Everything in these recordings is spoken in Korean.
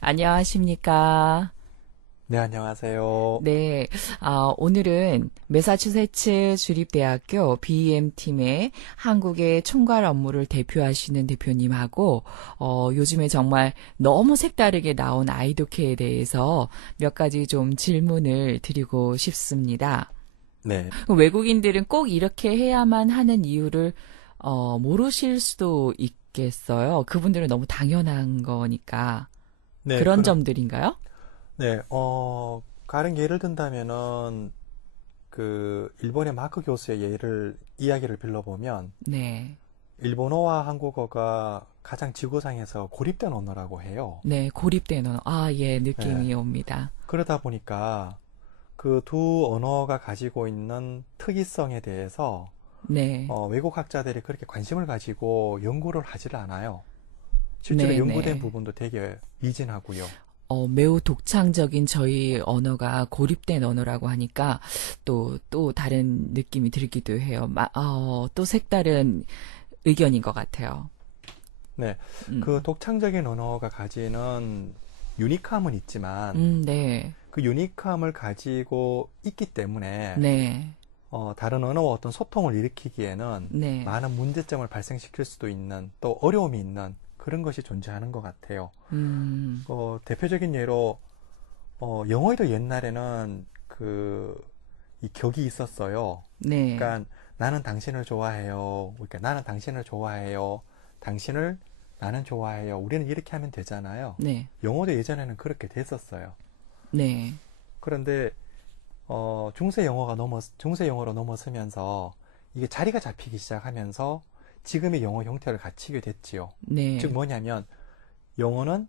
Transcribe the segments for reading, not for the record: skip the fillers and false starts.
안녕하십니까. 네, 안녕하세요. 네, 오늘은 매사추세츠 주립대학교 BEM팀의 한국의 총괄 업무를 대표하시는 대표님하고, 요즘에 정말 너무 색다르게 나온 아이도케에 대해서 몇 가지 좀 질문을 드리고 싶습니다. 네, 외국인들은 꼭 이렇게 해야만 하는 이유를, 모르실 수도 있겠어요. 그분들은 너무 당연한 거니까. 네, 그런 점들인가요? 네, 가령 예를 든다면은, 일본의 마크 교수의 이야기를 빌려보면, 네. 일본어와 한국어가 가장 지구상에서 고립된 언어라고 해요. 네, 고립된 언어. 예, 네, 느낌이 옵니다. 그러다 보니까 그 두 언어가 가지고 있는 특이성에 대해서, 네, 외국 학자들이 그렇게 관심을 가지고 연구를 하지를 않아요. 실제로 네, 연구된 네. 부분도 되게 미진하고요. 매우 독창적인 저희 언어가 고립된 언어라고 하니까 또 다른 느낌이 들기도 해요. 또 색다른 의견인 것 같아요. 네, 그 음, 독창적인 언어가 가지는 유니크함은 있지만 네, 그 유니크함을 가지고 있기 때문에 네, 다른 언어와 어떤 소통을 일으키기에는 네, 많은 문제점을 발생시킬 수도 있는 또 어려움이 있는 그런 것이 존재하는 것 같아요. 음, 대표적인 예로 영어에도 옛날에는 이 격이 있었어요. 네, 그러니까 나는 당신을 좋아해요. 그러니까 나는 당신을 좋아해요. 당신을 나는 좋아해요. 우리는 이렇게 하면 되잖아요. 네, 영어도 예전에는 그렇게 됐었어요. 네, 그런데 중세 영어로 넘어서면서 이게 자리가 잡히기 시작하면서 지금의 영어 형태를 갖추게 됐지요. 즉 네, 뭐냐면 영어는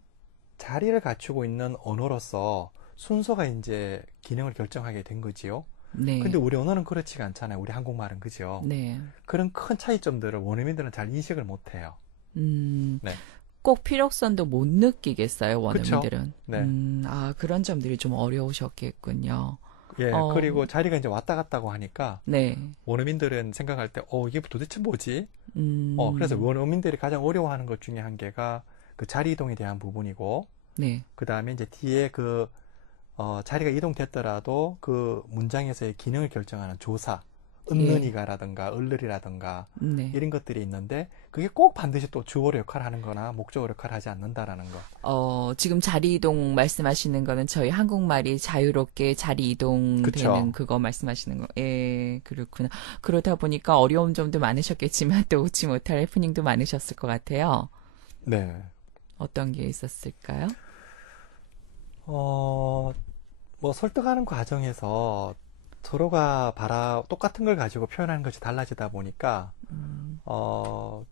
자리를 갖추고 있는 언어로서 순서가 이제 기능을 결정하게 된 거지요. 근데 네, 우리 언어는 그렇지가 않잖아요. 우리 한국말은 그죠? 네. 그런 큰 차이점들을 원어민들은 잘 인식을 못 해요. 음, 네. 꼭 필요성도 못 느끼겠어요, 그쵸? 원어민들은. 네. 그런 점들이 좀 어려우셨겠군요. 예, 어, 그리고 자리가 이제 왔다 갔다고 하니까 네. 원어민들은 생각할 때, 이게 도대체 뭐지? 그래서 음, 원어민들이 가장 어려워하는 것 중에 한 개가 그 자리 이동에 대한 부분이고, 네. 그 다음에 이제 뒤에 자리가 이동됐더라도 그 문장에서의 기능을 결정하는 조사, 예, 은는이가라든가 을르리라든가 네. 이런 것들이 있는데, 그게 꼭 반드시 또 주어로 역할을 하는 거나 목적어로 역할을 하지 않는다라는 거. 지금 자리 이동 말씀하시는 거는 저희 한국말이 자유롭게 자리 이동되는 그쵸? 그거 말씀하시는 거. 예, 그렇구나. 그러다 보니까 어려운 점도 많으셨겠지만 또 웃지 못할 해프닝도 많으셨을 것 같아요. 네. 어떤 게 있었을까요? 어, 뭐 설득하는 과정에서 서로가 똑같은 걸 가지고 표현하는 것이 달라지다 보니까,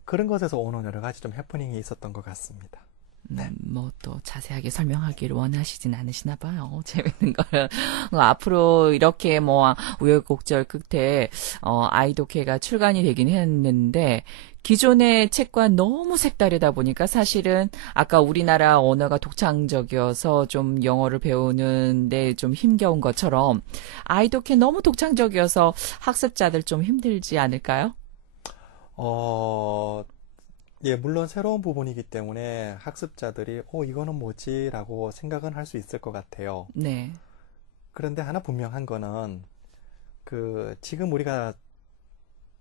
그런 것에서 오는 여러 가지 좀 해프닝이 있었던 것 같습니다. 네. 뭐 또 자세하게 설명하기를 원하시진 않으시나 봐요. 재밌는 걸. 앞으로 이렇게 뭐 우여곡절 끝에 아이도케가 출간이 되긴 했는데 기존의 책과 너무 색다르다 보니까 사실은 아까 우리나라 언어가 독창적이어서 좀 영어를 배우는데 좀 힘겨운 것처럼 아이도케 너무 독창적이어서 학습자들 좀 힘들지 않을까요? 어, 예, 물론 새로운 부분이기 때문에 학습자들이, 이거는 뭐지? 라고 생각은 할 수 있을 것 같아요. 네. 그런데 하나 분명한 거는, 지금 우리가,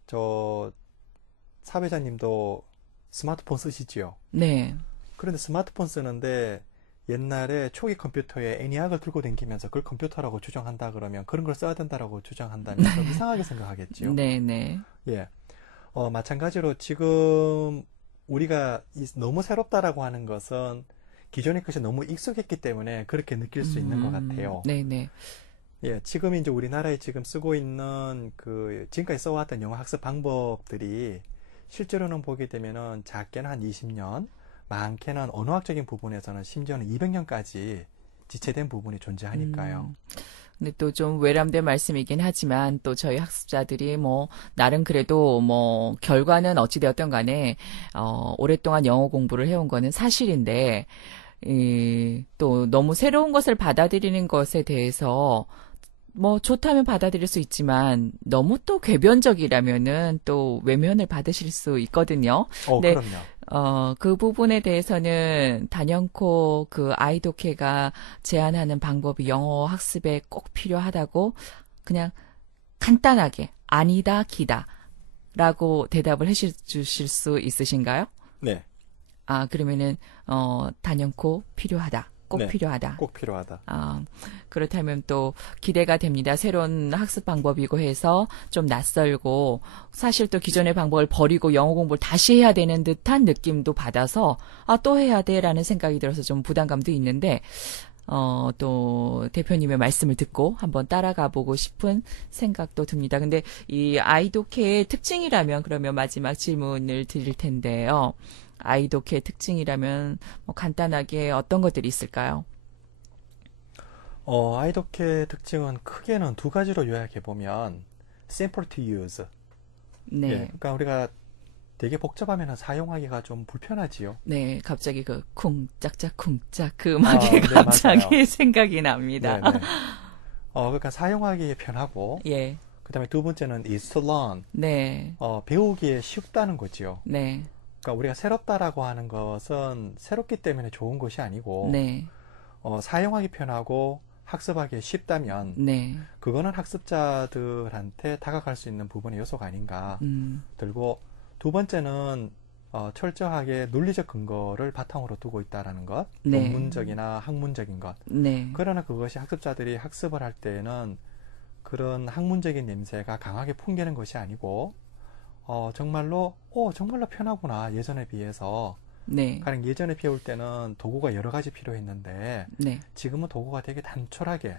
저, 사회자님도 스마트폰 쓰시지요? 네. 그런데 스마트폰 쓰는데 옛날에 초기 컴퓨터에 애니악을 들고 다니면서 그걸 컴퓨터라고 주장한다 그러면 그런 걸 써야 된다라고 주장한다면 좀 이상하게 생각하겠지요? 네, 네. 예. 마찬가지로 지금 우리가 너무 새롭다라고 하는 것은 기존의 것이 너무 익숙했기 때문에 그렇게 느낄 수 있는 것 같아요. 네, 네. 예, 지금 이제 우리나라에 지금 쓰고 있는 지금까지 써왔던 영어 학습 방법들이 실제로는 보게 되면은 작게는 한 20년, 많게는 언어학적인 부분에서는 심지어는 200년까지 지체된 부분이 존재하니까요. 음. 근데 또 좀 외람된 말씀이긴 하지만 또 저희 학습자들이 뭐 나름 그래도 뭐 결과는 어찌되었던 간에 오랫동안 영어 공부를 해온 거는 사실인데 또 너무 새로운 것을 받아들이는 것에 대해서 뭐 좋다면 받아들일 수 있지만 너무 또 궤변적이라면은 또 외면을 받으실 수 있거든요. 근데 그럼요. 그 부분에 대해서는 단연코 그 아이독해가 제안하는 방법이 영어 학습에 꼭 필요하다고 그냥 간단하게 아니다, 기다 라고 대답을 해주실 수 있으신가요? 네. 아, 그러면은, 단연코 필요하다. 꼭 네. 필요하다. 꼭 필요하다. 아, 그렇다면 또 기대가 됩니다. 새로운 학습 방법이고 해서 좀 낯설고 사실 또 기존의 방법을 버리고 영어 공부를 다시 해야 되는 듯한 느낌도 받아서 아, 또 해야 돼라는 생각이 들어서 좀 부담감도 있는데 또 대표님의 말씀을 듣고 한번 따라가 보고 싶은 생각도 듭니다. 근데 이 아이독해의 특징이라면 그러면 마지막 질문을 드릴 텐데요. 아이독해의 특징이라면 뭐 간단하게 어떤 것들이 있을까요? 아이독해 특징은 크게는 두 가지로 요약해 보면 simple to use. 네. 예, 그러니까 우리가 되게 복잡하면 사용하기가 좀 불편하지요. 네, 갑자기 그 쿵짝짝 쿵짝 그 음악이 네, 갑자기 맞아요. 생각이 납니다. 네네. 그러니까 사용하기 편하고, 예, 그 다음에 두 번째는 is to learn. 네, 배우기에 쉽다는 거지요. 네, 그러니까 우리가 새롭다라고 하는 것은 새롭기 때문에 좋은 것이 아니고, 네, 사용하기 편하고 학습하기 쉽다면, 네, 그거는 학습자들한테 다가갈 수 있는 부분의 요소가 아닌가 음, 들고, 두 번째는 철저하게 논리적 근거를 바탕으로 두고 있다라는 것, 네, 논문적이나 학문적인 것. 네, 그러나 그것이 학습자들이 학습을 할 때는 그런 학문적인 냄새가 강하게 풍기는 것이 아니고, 정말로 편하구나, 예전에 비해서. 네, 가령 예전에 배울 때는 도구가 여러 가지 필요했는데, 네, 지금은 도구가 되게 단촐하게,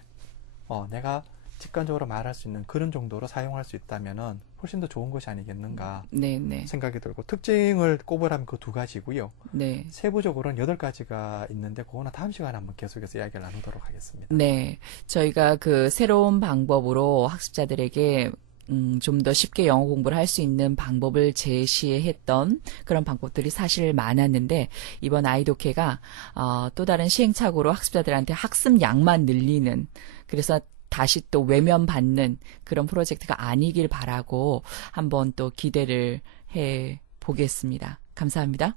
내가 직관적으로 말할 수 있는 그런 정도로 사용할 수 있다면은 훨씬 더 좋은 것이 아니겠는가 네, 네, 생각이 들고, 특징을 꼽으라면 그 두 가지고요. 네. 세부적으로는 8가지가 있는데 그거는 다음 시간에 한번 계속해서 이야기를 나누도록 하겠습니다. 네, 저희가 그 새로운 방법으로 학습자들에게 좀 더 쉽게 영어 공부를 할 수 있는 방법을 제시했던 그런 방법들이 사실 많았는데 이번 아이독해가 또 다른 시행착오로 학습자들한테 학습량만 늘리는 그래서 다시 또 외면받는 그런 프로젝트가 아니길 바라고 한번 또 기대를 해 보겠습니다. 감사합니다.